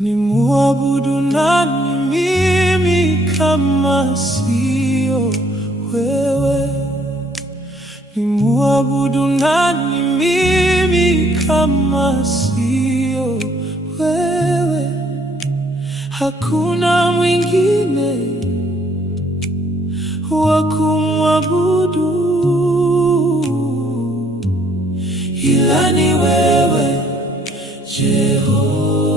Nimwabudu nani mimi kama sio wewe? Nimwabudu nani mimi kama sio wewe? Hakuna mwingine wa kumwabudu ila ni wewe Jehova.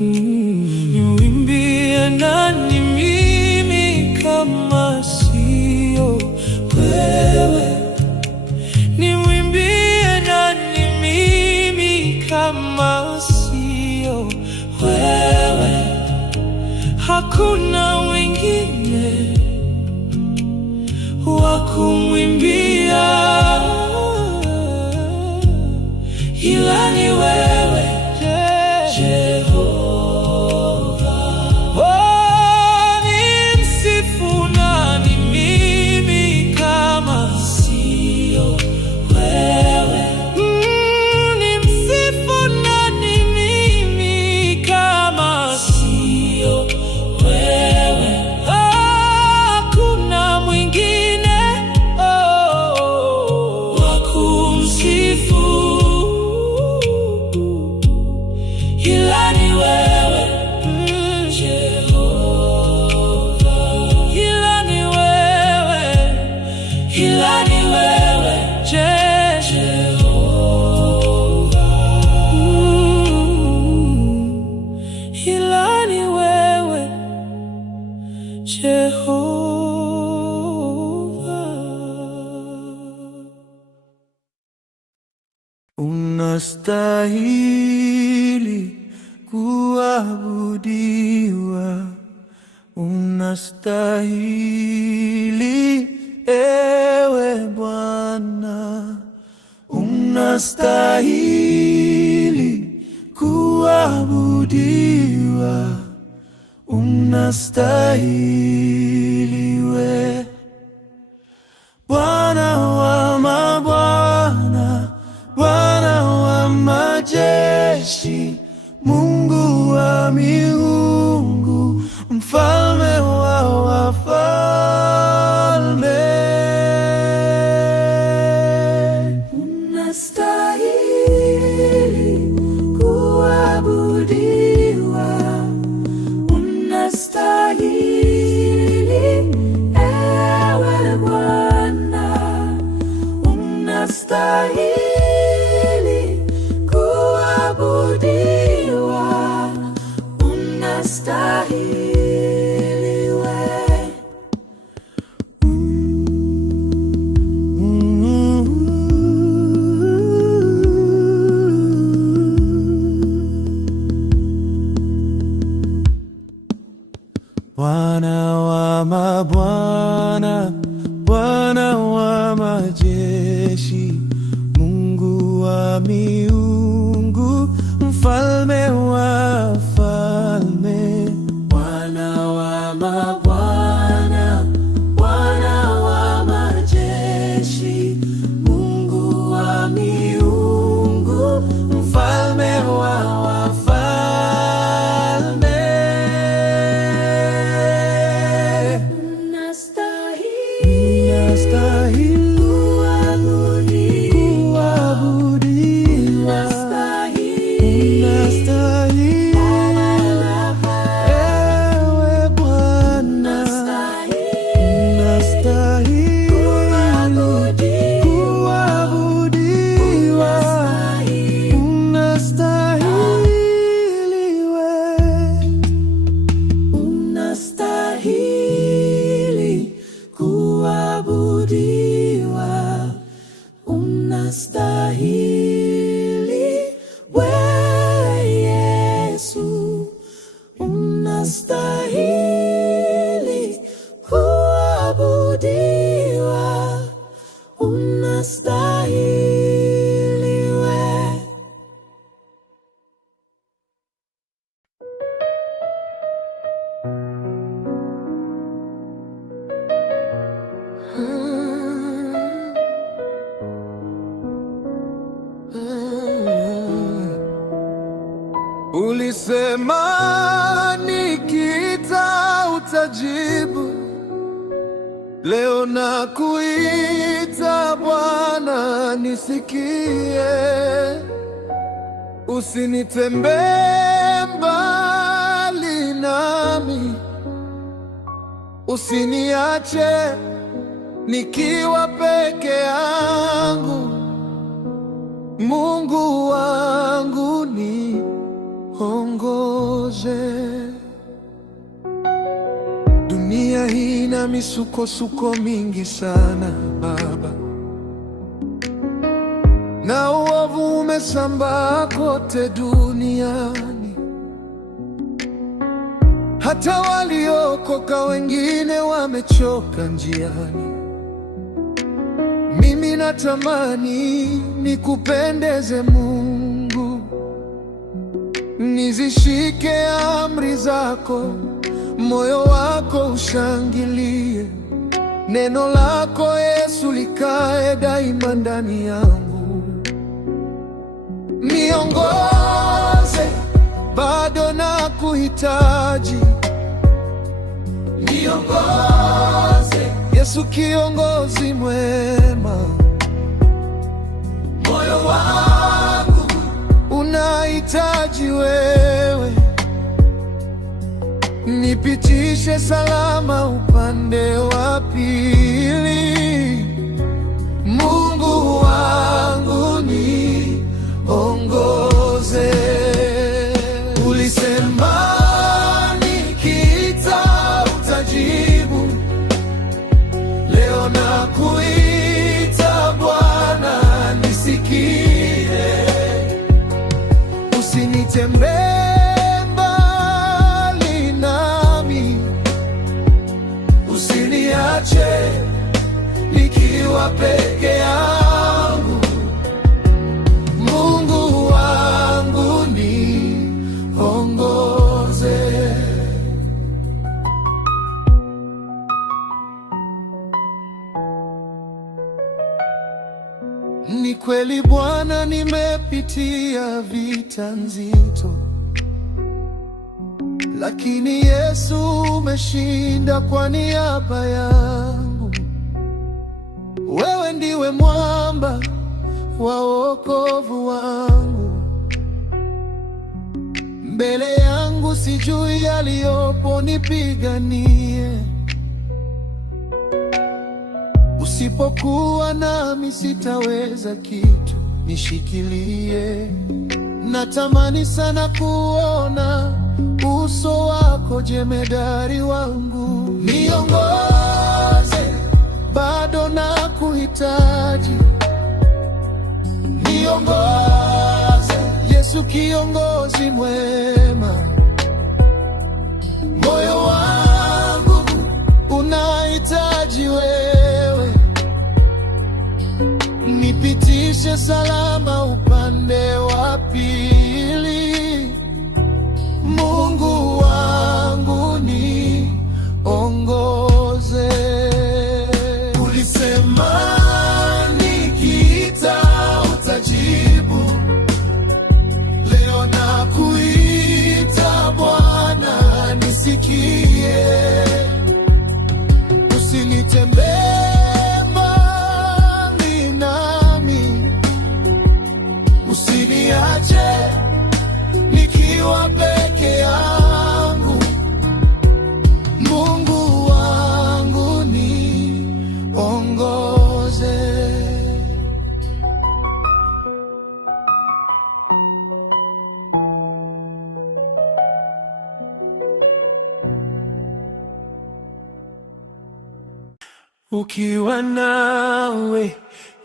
Niwimbie nani mimi kama sio wewe? Niwimbie nani mimi kama sio wewe? Hakuna wengine wa kumwimbia ila ni wewe Jehova. Nimsifu nani mimi kama sio wewe? Nimsifu nani mimi kama sio wewe? Hakuna mwingine wa kumsifu ila ni wewe Jehova. Ila ni wewe, ila ni wewe Jehova. Ila ni wewe Jehova. Unastahili kuabudiwa, unastahili ewe Bwana, unastahili kuabudiwa, unastahili we Bwana wa mabwana, Bwana wa majeshi, Mungu wa miungu, mfalme wa wafalme. Unastahili kuabudiwa, unastahili ewe Bwana, unastahili kuabudiwa, Ulisema nikiita utajibu. Leo nakuita Bwana, nisikie. Usinitembee mbali nami, usiniache nikiwa peke yangu. Mungu wangu niongoze. Dunia hii ina misukosuko mingi sana Baba, na uovu umesambaa kote duniani. Hata waliokoka wengine wamechoka njiani. Mimi natamani nikupendeze Mungu, nizishike amri zako, moyo wako ushangilie. Neno lako Yesu likae daima ndani yangu. Niongoze, bado nakuhitaji. Niongoze Yesu, kiongozi mwema. Moyo wangu unahitaji wewe. Nipitishe salama upande wa pili. Mungu wangu niongoze. Ulisema nikiita utajibu. Leo nakuita Bwana, nisikie. Usinitembee mbali nami, usiniache nikiwa peke yangu. Mungu wangu niongoze. Ni kweli Bwana, nimepitia vita nzito, lakini Yesu umeshinda kwa niaba yangu. Wewe ndiwe mwamba wa wokovu wangu. Mbele yangu sijui yaliyopo, nipiganie. Usipokuwa nami sitaweza kitu, nishikilie. Natamani sana kuona uso wako, jemedari wangu. Niongoze, bado nakuhitaji. Niongoze Yesu, kiongozi mwema. Moyo wangu unahitaji wewe. Nipitishe salama upande wa pili. Mungu wangu niongoze. Ulisema nikiita utajibu. Leo nakuita Bwana, nisikie. Usinitembee mbali nami, usiniache nikiwa peke yangu. Mungu wangu niongoze. Ukiwa nawe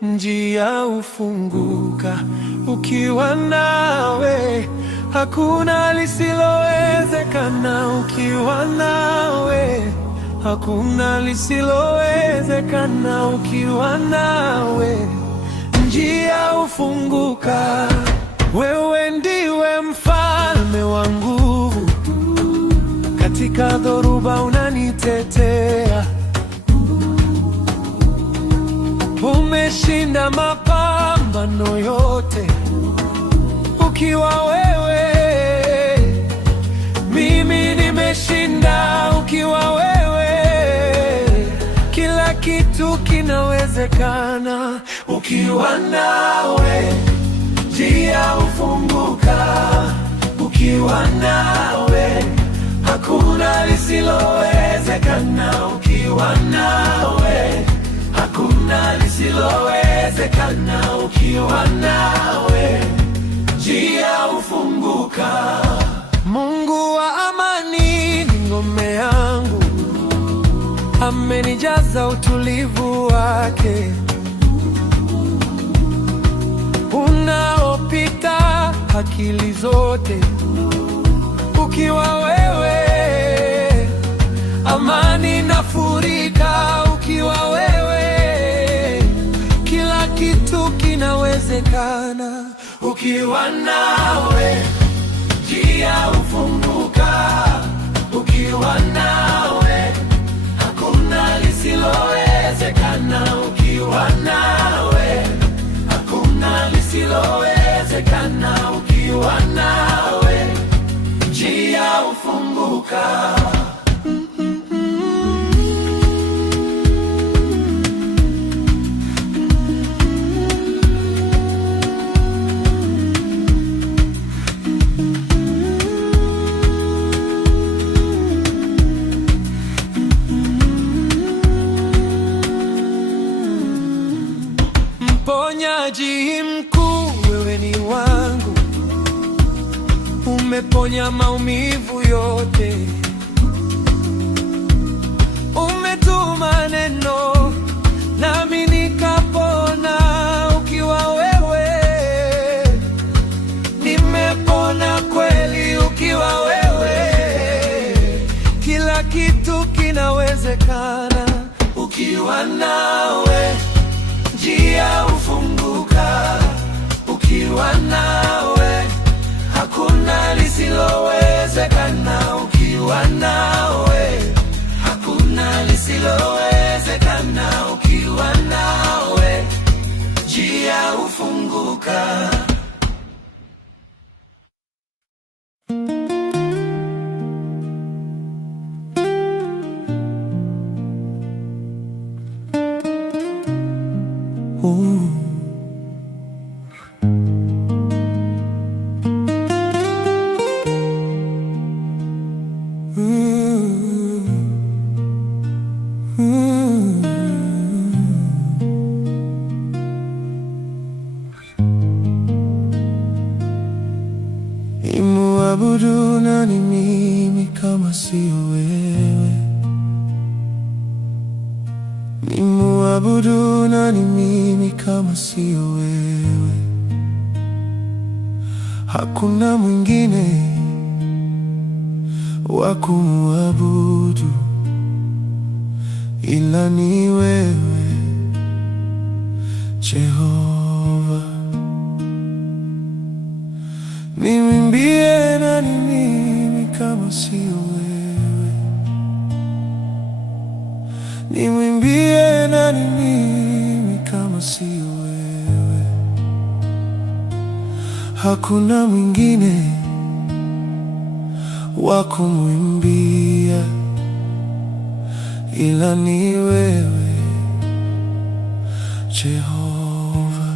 njia hufunguka. Ukiwa nawe hakuna lisilowezekana. Ukiwa nawe hakuna lisilowezekana. Ukiwa nawe njia hufunguka. Wewe ndiwe mfalme wa nguvu, katika dhoruba unanitetea. Umeshinda mapambano yote. Ukiwa wewe lisilowezekana. Ukiwa nawe njia hufunguka. Ukiwa nawe hakuna lisilowezekana. Ukiwa nawe hakuna lisilowezekana. Ukiwa nawe njia hufunguka. Mungu wa amani ni ngome yangu, amenijaza utulivu wake unaopita akili zote. Ukiwa wewe amani nafurika. Ukiwa wewe kila kitu kinawezekana. Ukiwa nawe njia hufunguka. Ukiwa nawe hakuna lisilowezekana. Ukiwa nawe hakuna lisilowezekana. Ukiwa nawe njia hufunguka. Mponyaji mkuu, wewe ni wangu, umeponya maumivu yote. Umetuma neno nami nikapona. Ukiwa wewe nimepona kweli. Ukiwa wewe kila kitu kinawezekana. Ukiwa nawe njia hufunguka. Ukiwa nawe hakuna lisilowezekana. Ukiwa nawe hakuna lisilowezekana. Ukiwa nawe njia hufunguka. Nimuabudu nani mimi kama sio wewe? Nimuabudu nani mimi kama sio wewe? Hakuna mwingine wa kumuabudu ila ni wewe, Jehova. Nimwimbie nani mimi kama sio wewe? Nimwimbie nani mimi kama sio wewe? Hakuna mwingine wa kumwimbia ila ni wewe, Jehova.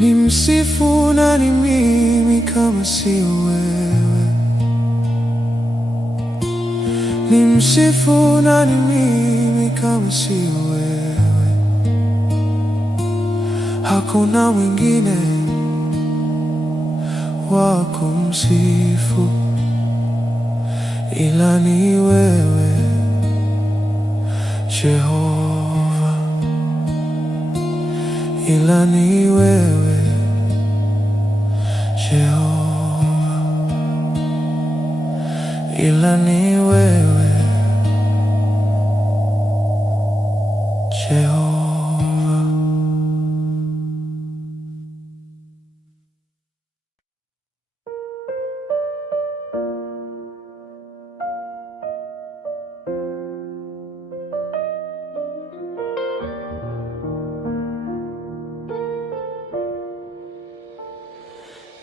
Nimsifu nani mimi kama sio wewe? Nimsifu nani mimi kama sio wewe? Hakuna mwingine wa kumsifu ila ni wewe, Jehova. Ila ni wewe, Jehova. Ila ni wewe, Jehova.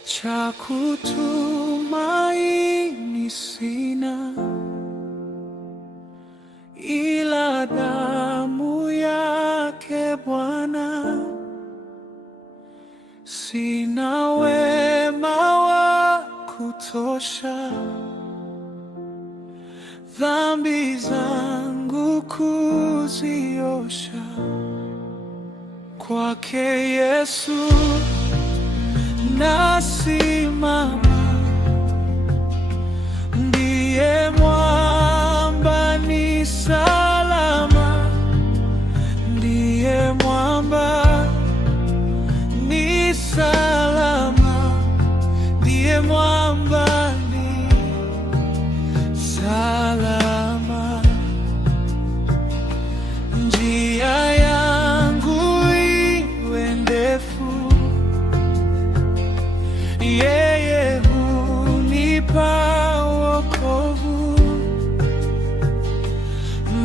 Cha kutumaini sina, ila damu yake Bwana. Sina wema wa kutosha dhambi zangu kuziosha. Kwake Yesu nasimama, ndiye mwamba ni salama, ndiye mwamba ni salama, ndiye mwamba ni salama. Njia yangu iwe ndefu, yeye hunipa wokovu.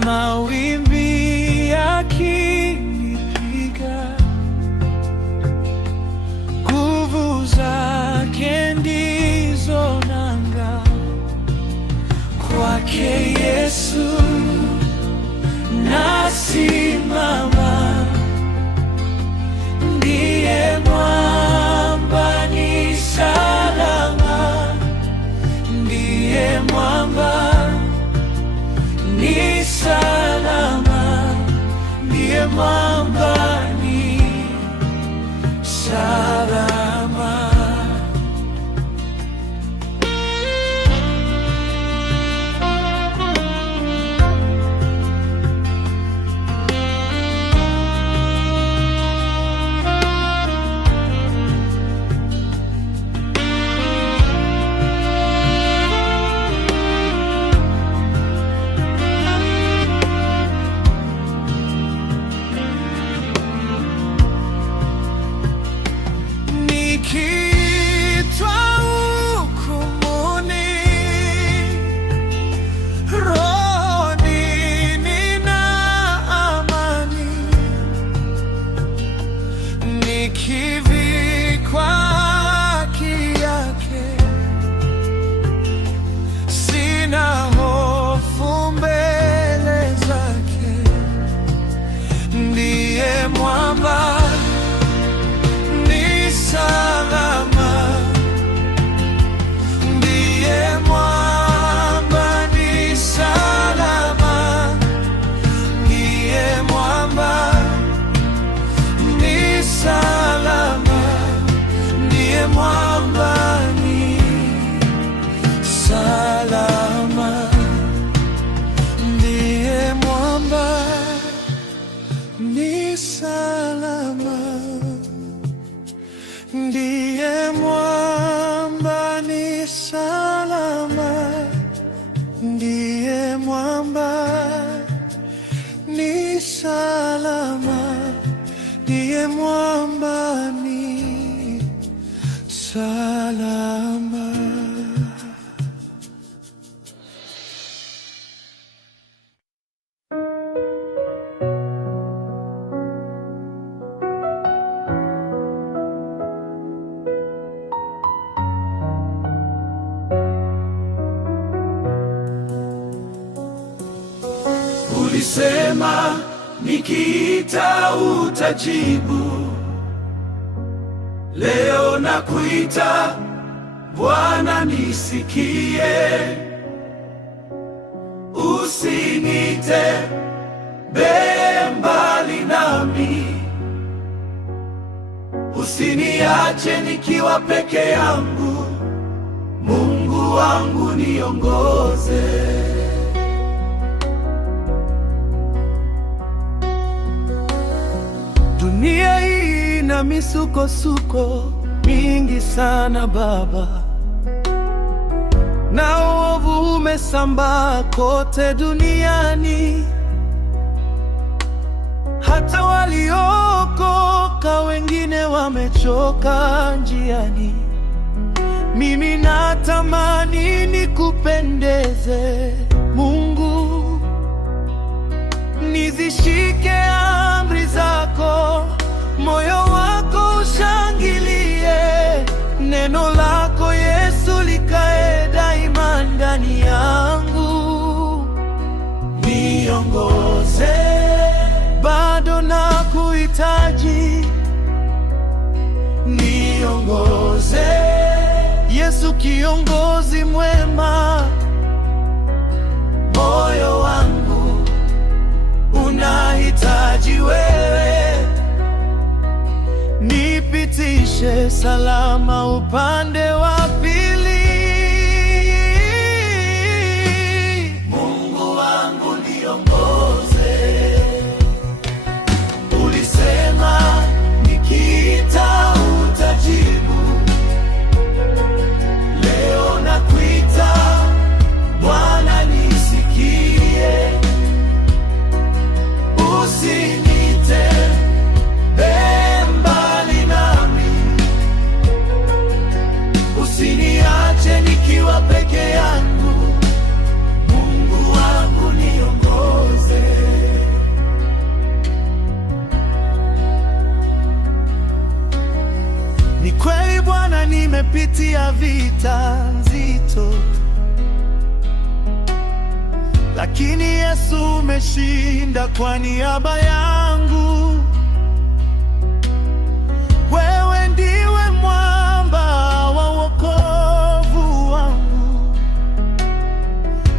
Mawimbi yakinipiga, nguvu zake ndizo nanga. Kwake Yesu nasimama, ndiye mwamba ni salama, ndiye mwamba ni salama, ndiye mwamba ni salama. Nikiitwa hukumuni, rohoni nina amani. Nikivikwa haki yake, sina hofu mbele zake. Ndiye mwamba ni salama, ndiye mwamba ni salama, ndiye mwamba ni salama, ndiye mwamba ni salama, ndiye mwamba ni salama, ndiye mwamba ni salama, ndiye mwamba ni salama, ndiye mwamba ni salama. Ulisema nikiita utajibu. Leo nakuita Bwana, nisikie. Usinitembee mbali nami, usiniache nikiwa peke yangu. Mungu wangu niongoze. Dunia hii ina misukosuko mingi sana Baba, na uovu umesambaa kote duniani. hata waliokoka wengine wamechoka njiani. Mimi natamani nikupendeze Mungu, nizishike amri zako, moyo wako ushangilie, neno lako Yesu likae daima ndani yangu. Niongoze, bado nakuhitaji, niongoze Yesu, kiongozi mwema. Moyo wangu unahitaji wewe, nipitishe salama upande wa pili. Mungu wangu niongoze, ulisema nikiita utajibu. Leo nakuita Bwana, nisikie, usinite mbali nami, usiniache nikiwa peke yangu. Mungu wangu niongoze. Ni kweli Bwana, nimepitia vita nzito, lakini Yesu umeshinda kwa niaba yangu. Wewe ndiwe mwamba wa wokovu wangu,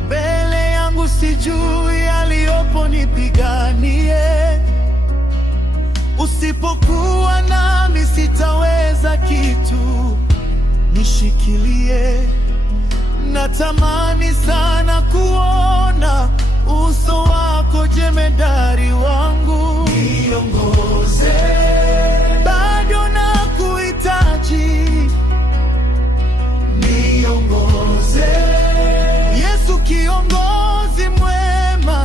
mbele yangu sijui aliyopo, nipiganie. Usipokuwa nami sitaweza kitu, nishikilie. Natamani sana kuona uso wako, jemedari wangu. Niongoze, bado nakuhitaji, niongoze Yesu, kiongozi mwema.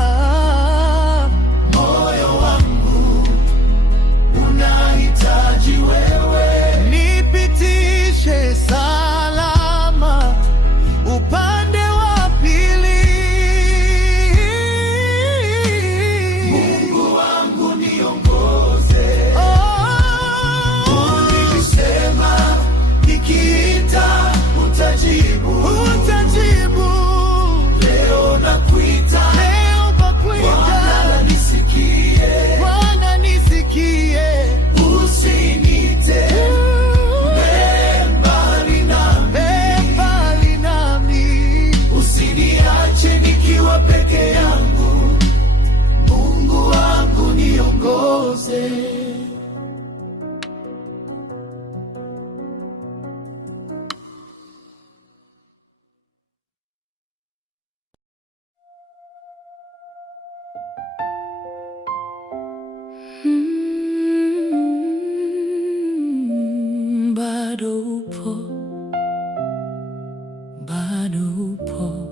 Moyo wangu unahitaji wewe, nipitishe salama upande wa pili. Mungu wangu niongoze, ulisema nikiita utajibu. Leo nakuita, Bwana nisikie, usinite mbali nami, usiniache nikiwa peke yangu. Mungu wangu niongoze. Bado upo, bado upo.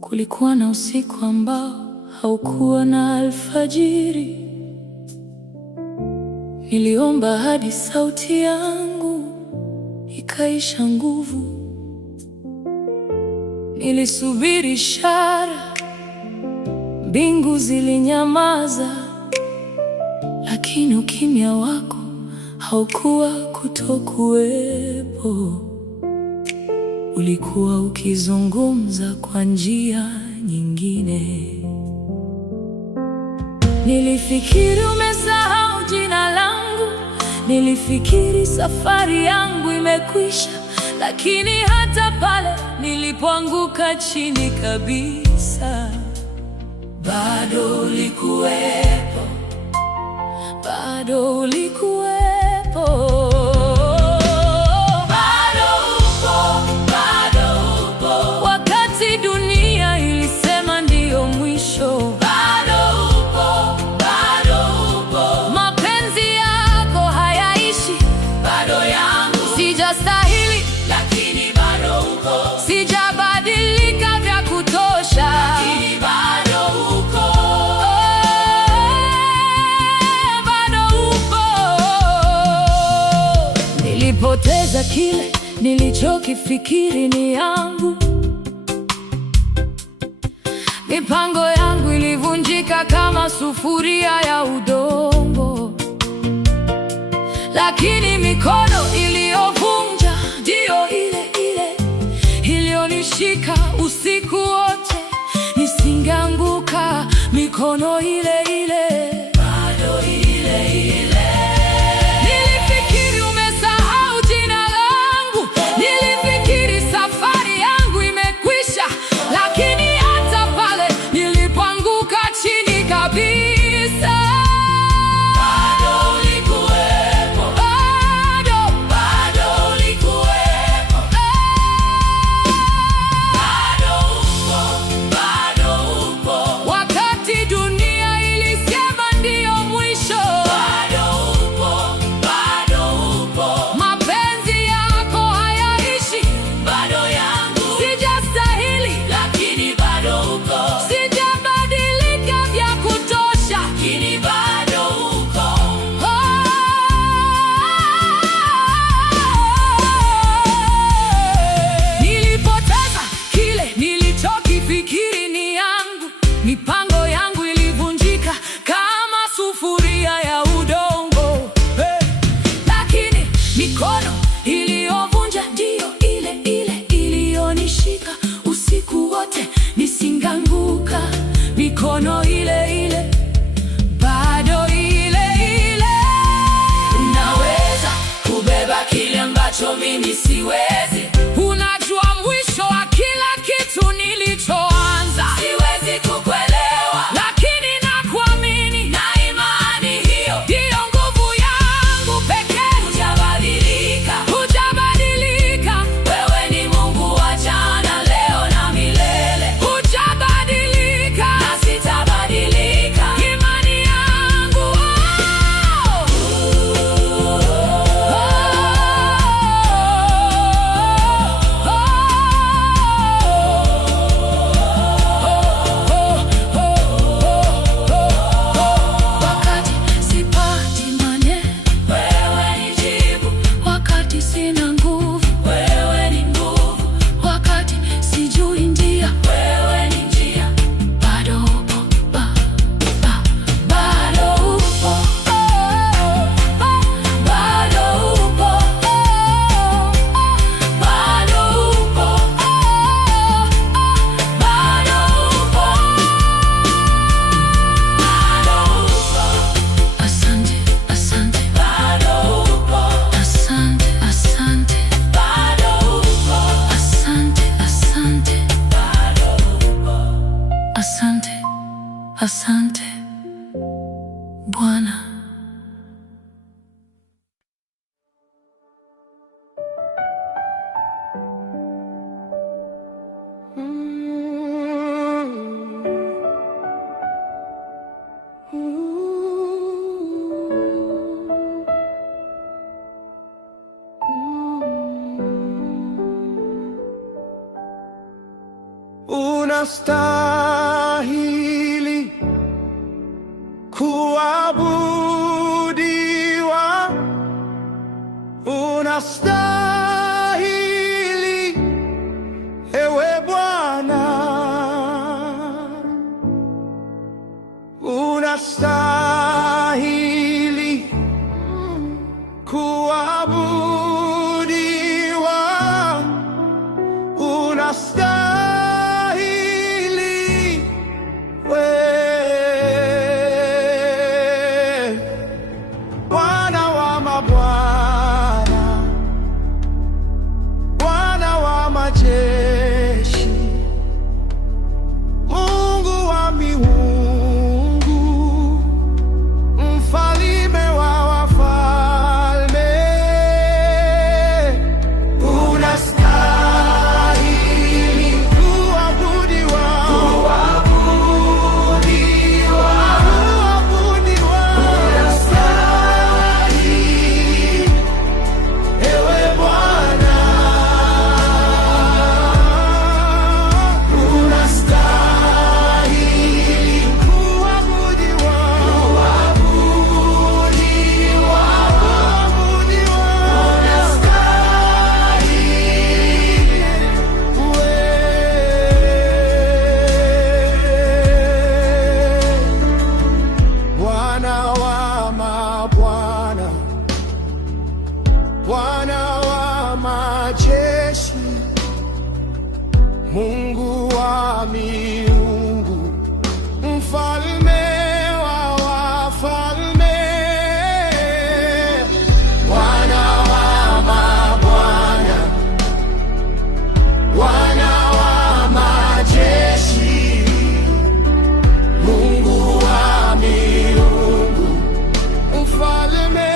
Kulikuwa na usiku ambao haukuwa na alfajiri. Niliomba hadi sauti yangu ikaisha nguvu. Nilisubiri ishara, mbingu zilinyamaza, lakini ukimya wako haukuwa kutokuwepo. Ulikuwa ukizungumza kwa njia nyingine. Nilifikiri umesahau jina langu, nilifikiri safari yangu imekwisha, lakini hata pale nilipoanguka chini kabisa, bado ulikuwepo, bado ulikuwepo. Wakati dunia ilisema ndiyo mwisho, mapenzi yako hayaishi, bado yangu. Sijastahili, lakini bado uko. Sijabadilika vya kutosha, lakini bado uko. Nilipoteza kile nilichokifikiri ni yangu. Mipango yangu ilivunjika kama sufuria ya udongo, lakini mikono iliyovunja ndiyo ile ile iliyonishika usiku wote. Nisingeanguka, mikono ile ile, bado ile ile. Nilifikiri umesahau jina langu, nilifikiri safari yangu imekwisha, lakini hata pale nilipoanguka chini kabisa, bado ulikuwepo, bado ulikuwepo, bado upo. Wakati dunia ilisema ndiyo mwisho, bado upo. Mapenzi yako hayaishi, bado yangu. Sijastahili, lakini bado uko. Sijabadilika vya kutosha, lakini bado uko. Nilipoteza kile nilichokifikiri ni yangu. Mipango yangu ilivunjika kama sufuria ya udongo, lakini mikono iliyovunja ndiyo ile ile iliyonishika usiku wote. Nisingeanguka, mikono ile ile, bado ile ile. Unaweza kubeba kile ambacho mimi siwezi. Unajua mwisho wa kila kitu nilichoanza. Siwezi kukuelewa, lakini nakuamini, na imani hiyo ndiyo nguvu yangu pekee. Hujabadilika, wewe ni Mungu wa jana, leo na milele. Hujabadilika, na sitabadilika. Imani yangu, wakati sipati maneno, wewe ni jibu. Wakati sina nguvu, wewe ni nguvu. Wakati sijui njia, wewe ni njia. Bado upo, bado upo, bado upo, bado upo, bado upo. Asante, asante, bado upo. Asante, asante, bado upo. Asante, asante, bado upo. Asante, asante Bwana. Unastahili kuabudiwa, unastahili ewe Bwana, unastahili kuabudiwa, unastahili wewe, Bwana wa mabwana, Bwana wa majeshi, Mungu wa miungu, mfalme wa wafalme. Bwana wa majeshi, Mungu wa miungu, mfalme wa wafalme, Bwana wa mabwana, Bwana wa majeshi, Mungu wa miungu, mfalme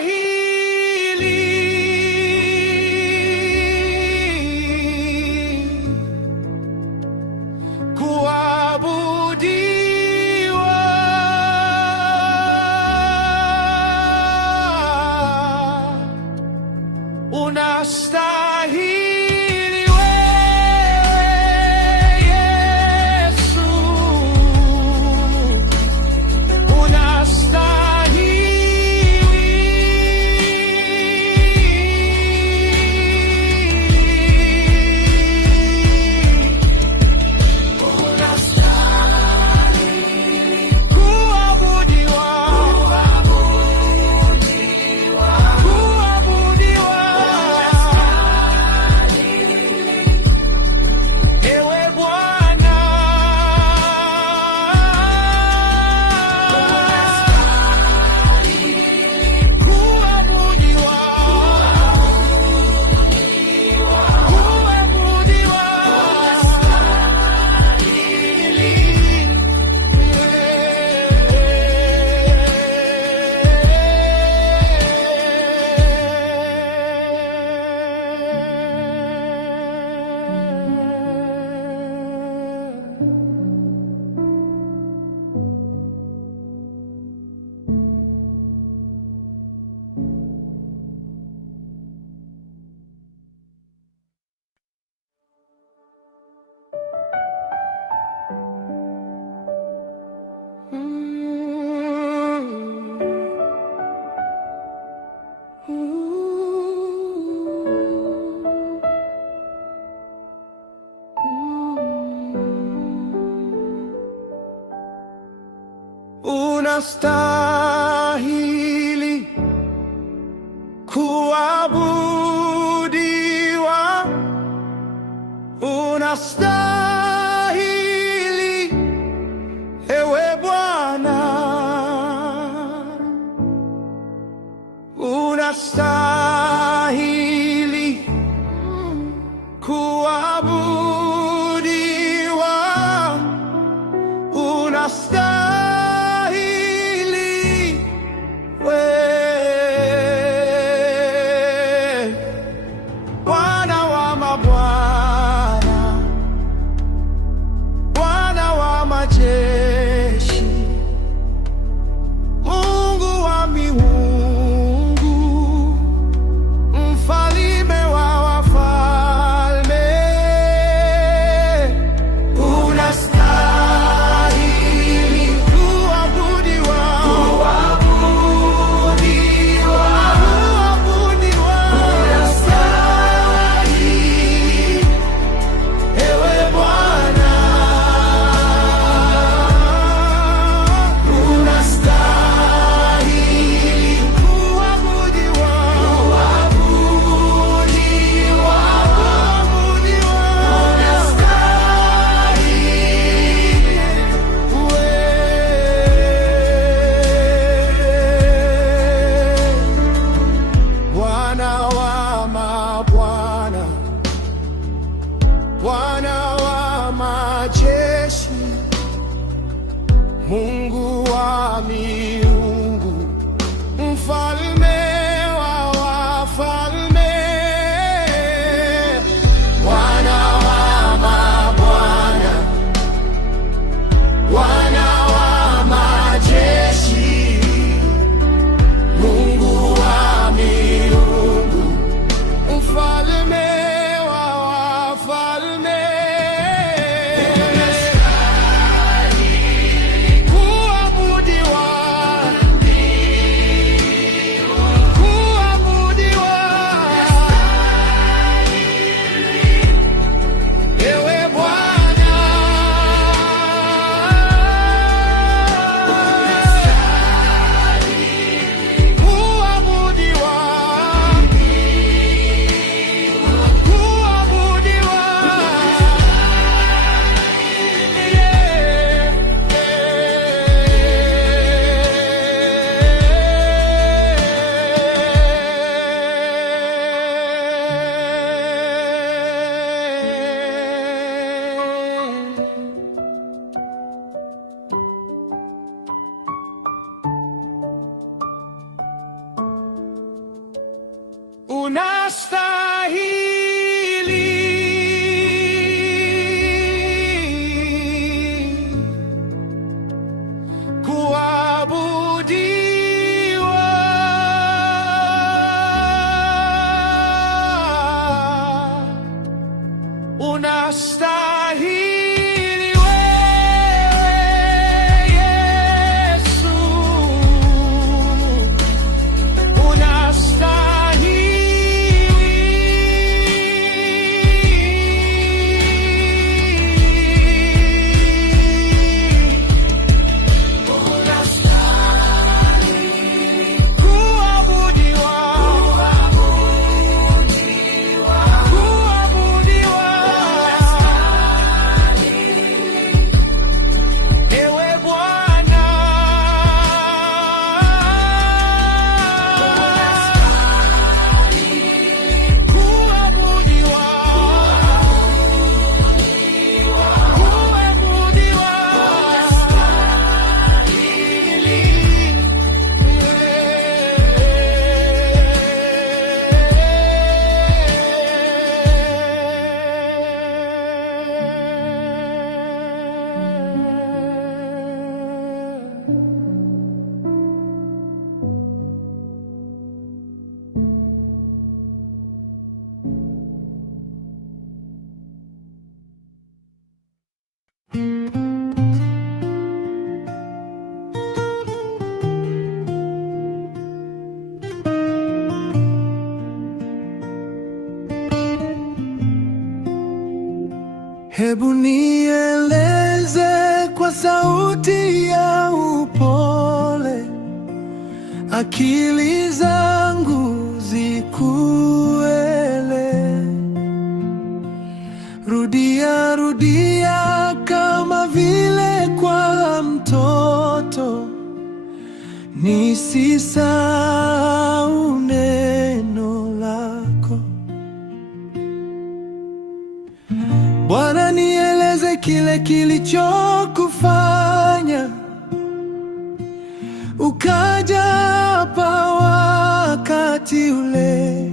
unastahili kuabudiwa, unastahili wewe Yesu, unastahili kuabudiwa, unastahili ewe Bwana, unastahili kuabudiwa, unastahili unastahili kuabudiwa, unastahili. Hebu nieleze kwa sauti ya upole, akili zangu zikuele. Rudia rudia kama vile kwa mtoto, nisisahau neno lako. Bwana, nieleze kile kilichokufanya ukaja hapa wakati ule.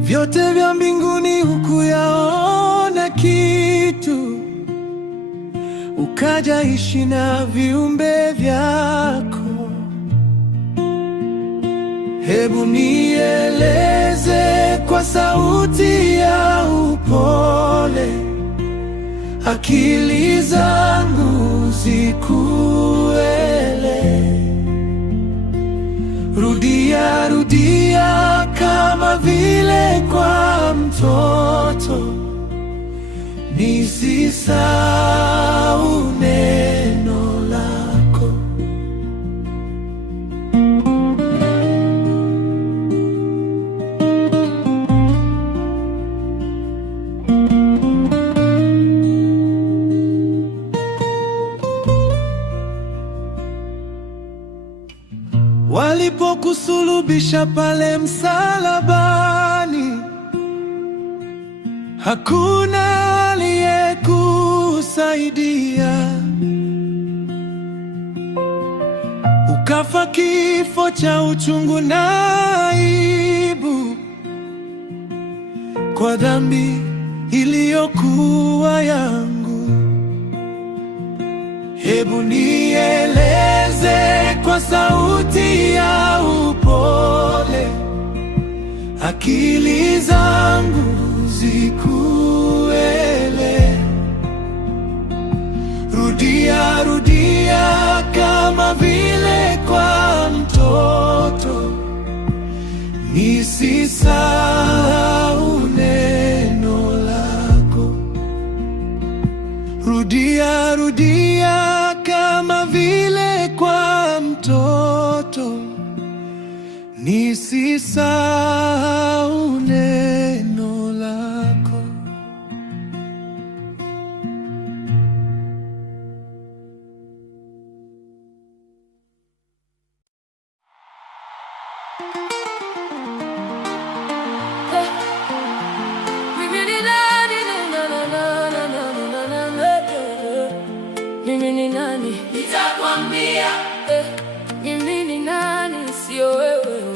Vyote vya mbinguni hukuyaona kitu, ukaja ishi na viumbe vyako. Hebu nieleze kwa sauti ya upole, akili zangu zikuele. Rudia rudia kama vile kwa mtoto, nisisahau neno lako. Walipokusulubisha pale msalabani, hakuna aliyekusaidia. Ukafa kifo cha uchungu na aibu, kwa dhambi iliyokuwa yangu. Hebu nieleze kwa sauti ya upole, akili zangu zikuele. Rudia rudia kama vile kwa mtoto, nisisahau neno lako. Rudia rudia kama vile kwa mtoto, nisisahau neno lako. Mimi ni nani? Nitakwambia. Mimi ni nani? Sio wewe.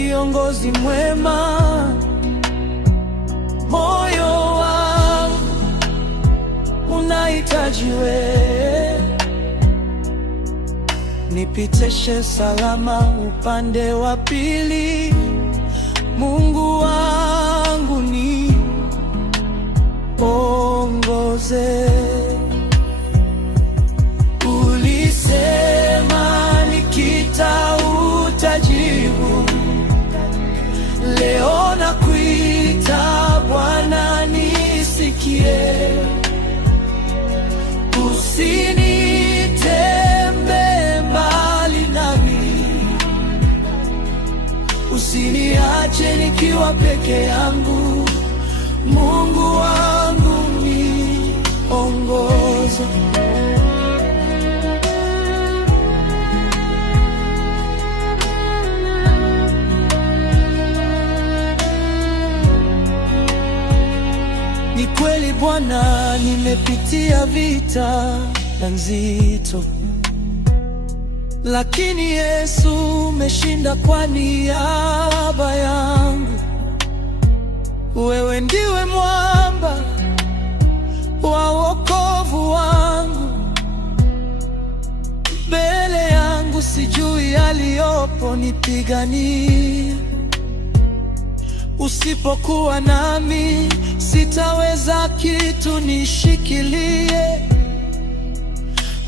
kiongozi mwema. Moyo wangu unahitaji wewe, nipitishe salama upande wa pili. Mungu wangu niongoze. Ulisema nikita utajibu, leo nakuita Bwana nisikie. Usinitembe mbali nami, usiniache nikiwa peke yangu. Mungu wangu niongoze. Ni kweli Bwana, nimepitia vita nzito, lakini Yesu umeshinda kwa niaba yangu. Wewe ndiwe mwamba wa wokovu wangu. Mbele yangu sijui yaliyopo, nipiganie. Usipokuwa nami sitaweza kitu, nishikilie.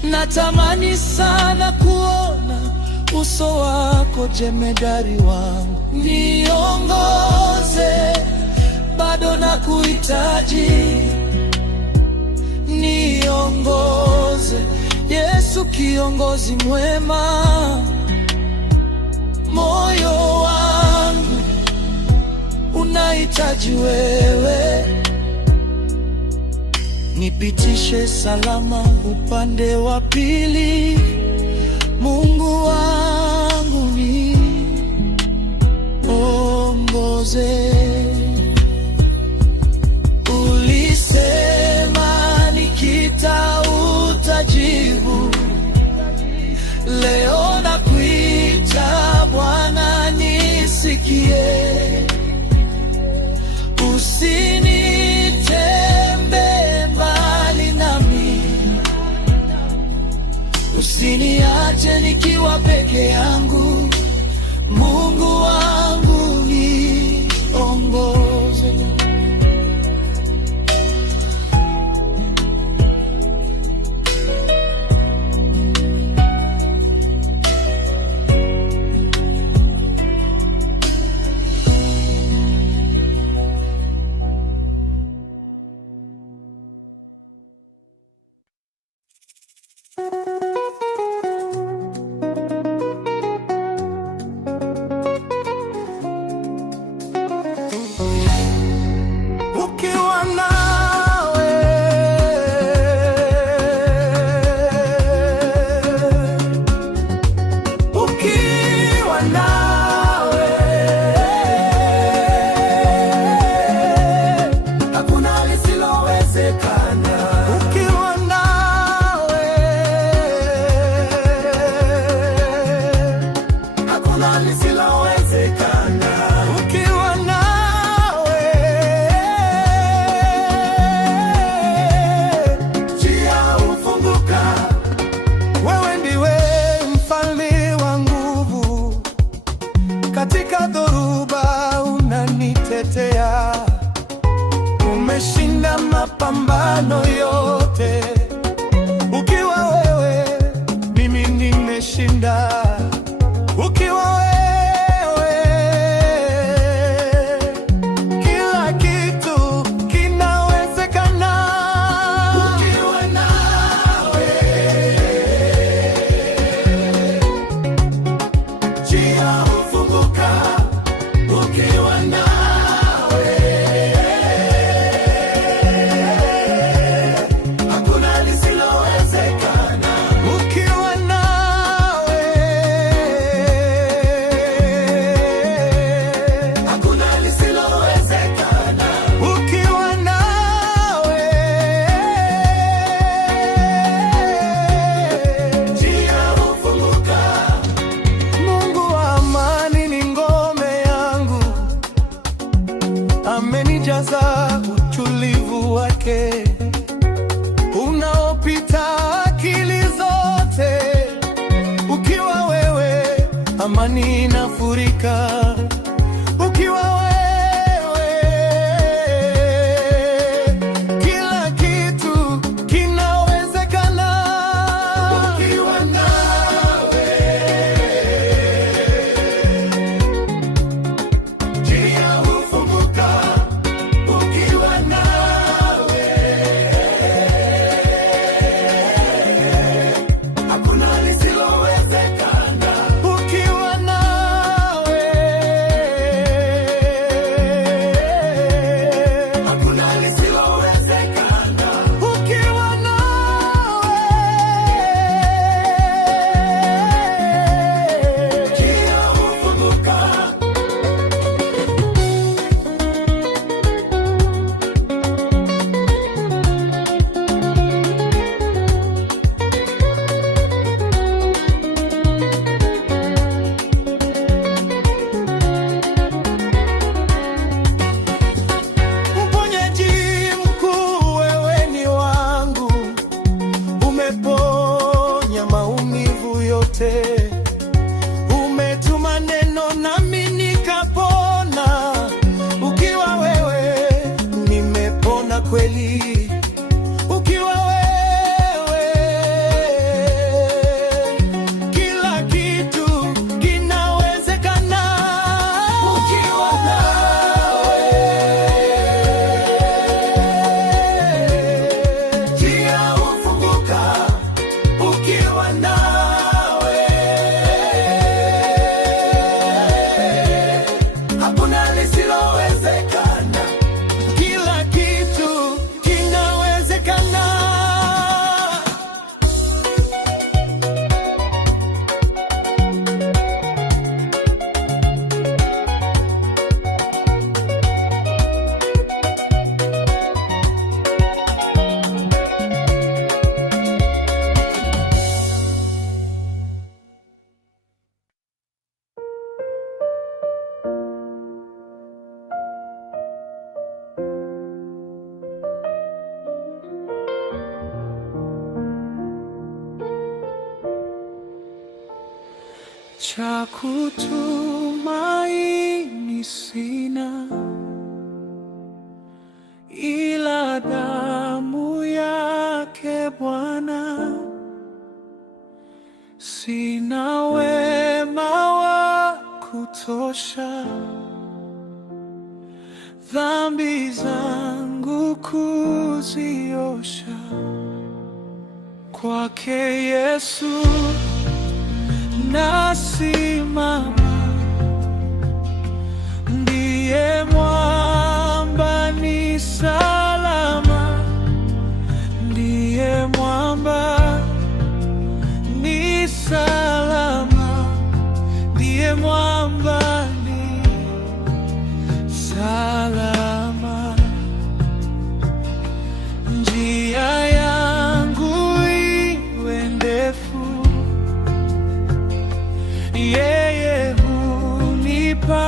Natamani sana kuona uso wako, jemedari wangu. Niongoze, bado nakuhitaji. Niongoze Yesu, kiongozi mwema. Moyo wangu unahitaji wewe, nipitishe salama upande wa pili. Mungu wangu niongoze. Ulisema nikita utajibu, leo nakuita Bwana nisikie. Usinitembe mbali nami, usiniache nikiwa peke yangu. Mungu wangu niongoze. Umeshinda mapambano yote. Ukiwa wewe, mimi nimeshinda. Ukiwa wewe, kila kitu kinawezekana. Ukiwa nawe, njia hufunguka. Ukiwa nawe, Mungu wa amani ni ngome kushangaza, utulivu wake unaopita akili zote. Ukiwa wewe, amani inafurika. Ukiwa wewe, kila kitu kinawezekana. Ukiwa nawe, njia hufunguka. Ukiwa nawe, hakuna lisilowezekana. Ukiwa nawe, hakuna lisilowezekana. Ukiwa nawe, njia hufunguka. Mponyaji mkuu, wewe ni wangu. Umeponya maumivu yote. Umetuma neno nami nikapona. Ukiwa wewe, nimepona kweli. Ukiwa wewe, kila kitu kinawezekana. Ukiwa nawe, njia hufunguka. Ukiwa nawe, hakuna lisilowezekana. Kila kitu kinawezekana. Cha kutumaini sina, ila damu yake Bwana. Sina wema wa kutosha, dhambi zangu kuziosha. Kwake Yesu nasimama, ndiye mwamba ni salama, ndiye mwamba ni salama, ndiye mwamba ni salama. Njia yangu iwe ndefu, yeye hunipa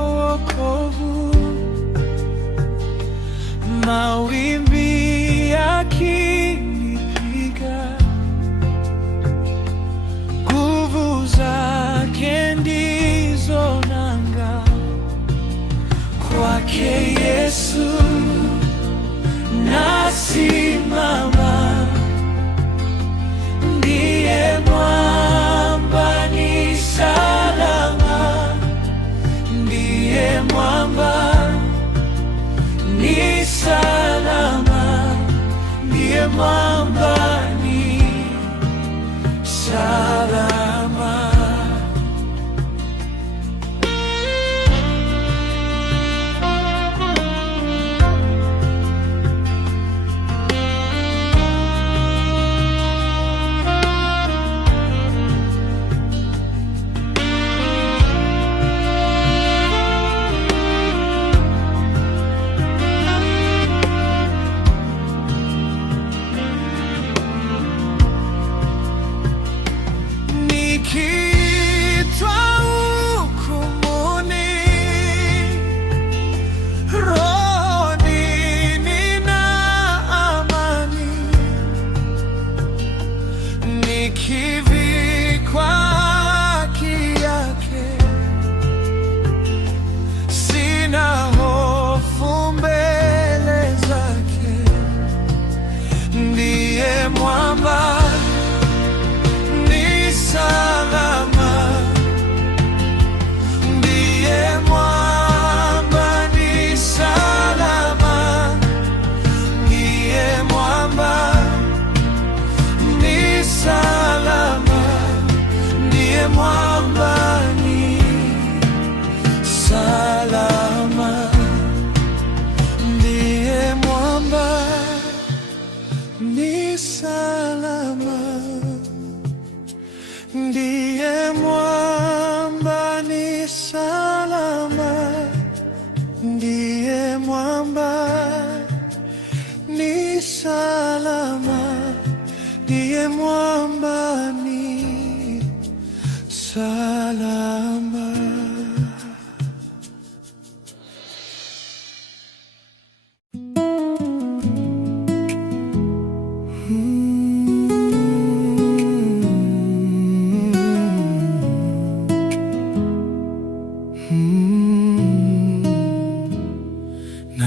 wokovu. Mawimbi yakinipiga, nguvu zake ndizo nanga. Kwake Yesu nasimama, ndiye mwamba ni salama, ndiye mwamba ni salama, ndiye mwamba ni salama.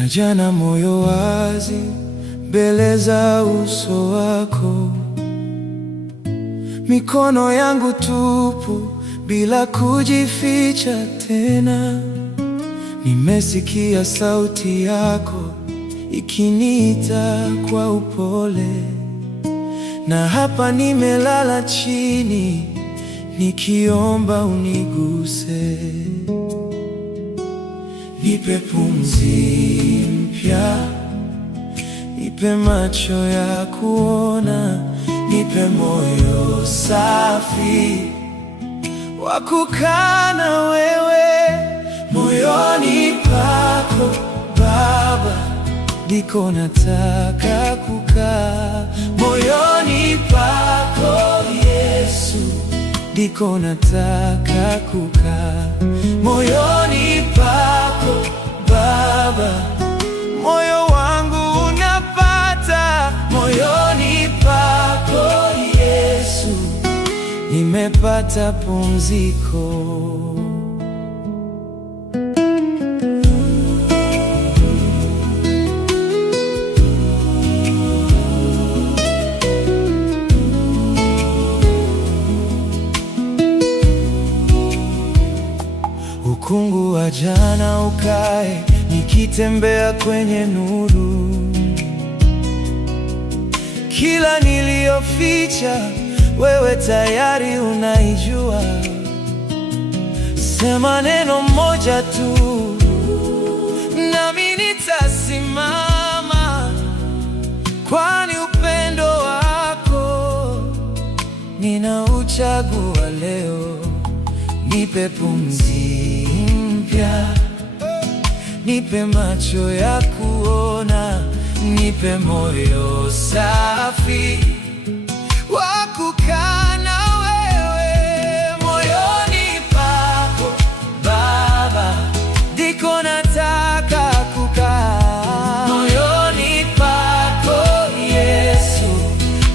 naja na moyo wazi mbele za uso wako, mikono yangu tupu bila kujificha tena. Nimesikia sauti yako ikiniita kwa upole, na hapa nimelala chini nikiomba uniguse. Nipe pumzi mpya, nipe macho ya kuona, nipe moyo safi wa kukaa na wewe. Moyoni pako Baba ndiko nataka kukaa, moyoni pako Yesu ndiko nataka kukaa, moyoni pako Baba. Moyo wangu unapata moyoni pako Yesu, nimepata pumziko. Ukungu wa jana ukae, nikitembea kwenye nuru. Kila niliyoficha wewe tayari unaijua. Sema neno moja tu nami nitasimama, kwani upendo wako ninauchagua leo. Nipe pumzi mpya, nipe macho ya kuona, nipe moyo safi wa kukaa na wewe. Moyoni pako Baba ndiko nataka kukaa, moyoni pako Yesu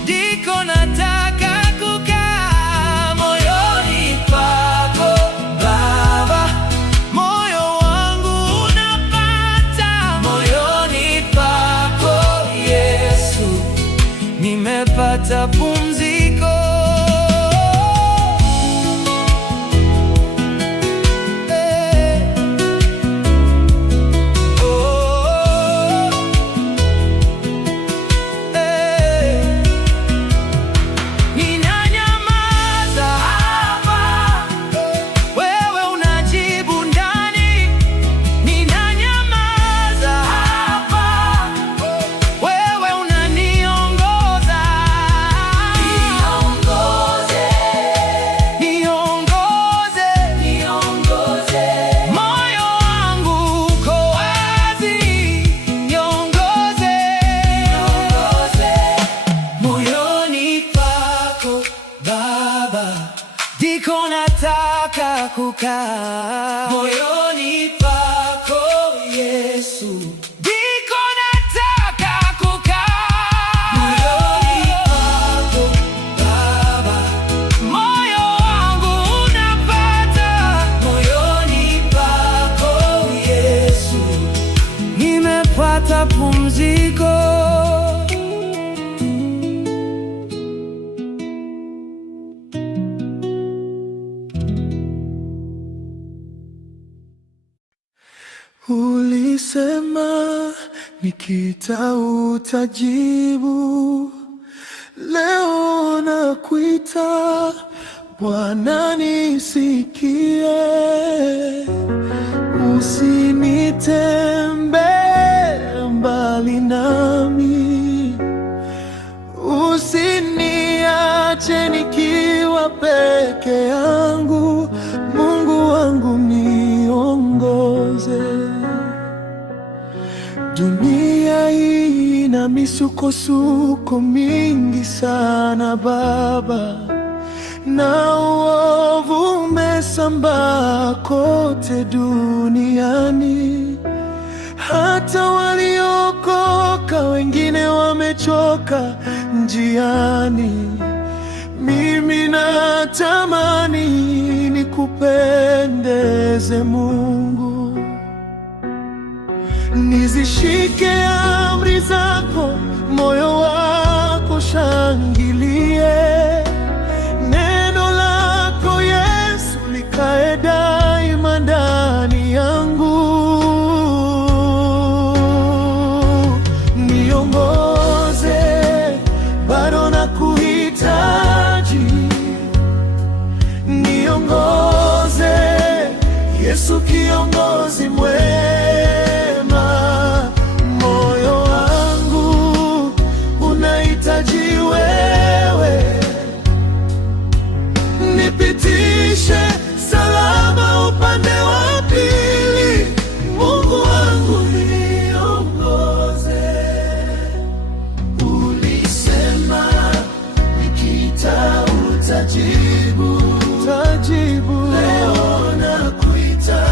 ndiko nataka kukaa, moyoni pako Baba. Moyo wangu unapata moyoni pako Yesu, nimepata pumziko. Ndiko nataka kukaa, moyoni pako Yesu ndiko nataka kukaa, moyoni pako Baba. Moyo wangu unapata moyoni pako Yesu, nimepata pumziko. Ulisema nikita utajibu, leo nakuita Bwana nisikie. Usinitembe mbali nami, usiniache nikiwa peke yangu. Mungu wangu niongoze. Dunia hii ina misukosuko mingi sana Baba, na uovu umesambaa kote duniani. Hata waliokoka wengine wamechoka njiani. Mimi natamani nikupendeze Mungu, nizishike amri zako, moyo wako shangilie. Neno lako Yesu likae daima ndani yangu. Niongoze, bado nakuhitaji. Niongoze Yesu, kiongozi mwema. Moyo wangu unahitaji wewe, nipitishe salama upande wa pili. Mungu wangu niongoze. Ulisema nikiita utajibu. Leo nakuita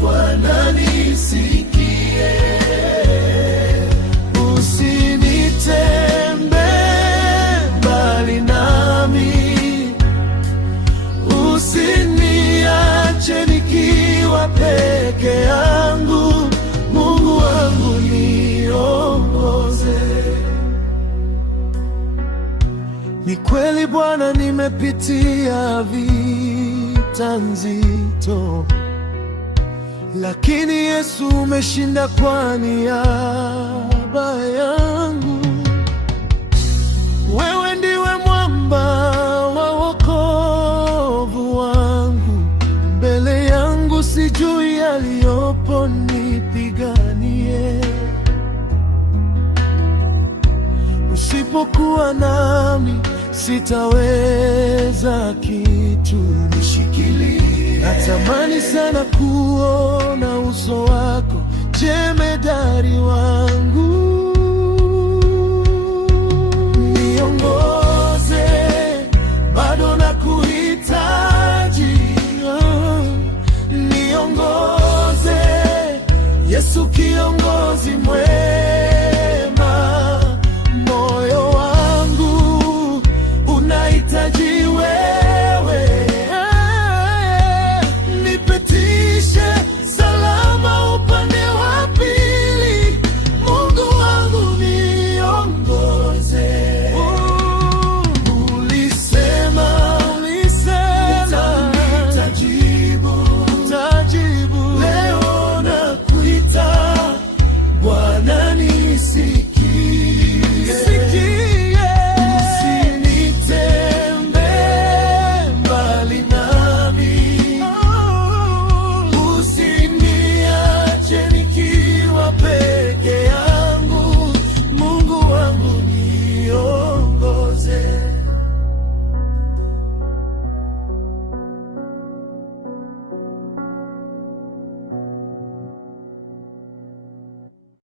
Bwana, nisikie. Usinitembe mbali nami, usiniache nikiwa peke yangu. Mungu wangu niongoze. Ni kweli Bwana, nimepitia vita nzito, lakini Yesu umeshinda kwa niaba yangu. Wewe ndiwe mwamba wa wokovu wangu, mbele yangu sijui yaliyopo, nipiganie. Usipokuwa nami sitaweza kitu, nishikilie. Natamani sana kuona uso wako, jemedari wangu. Niongoze, bado nakuhitaji. Niongoze Yesu, kiongozi mwema.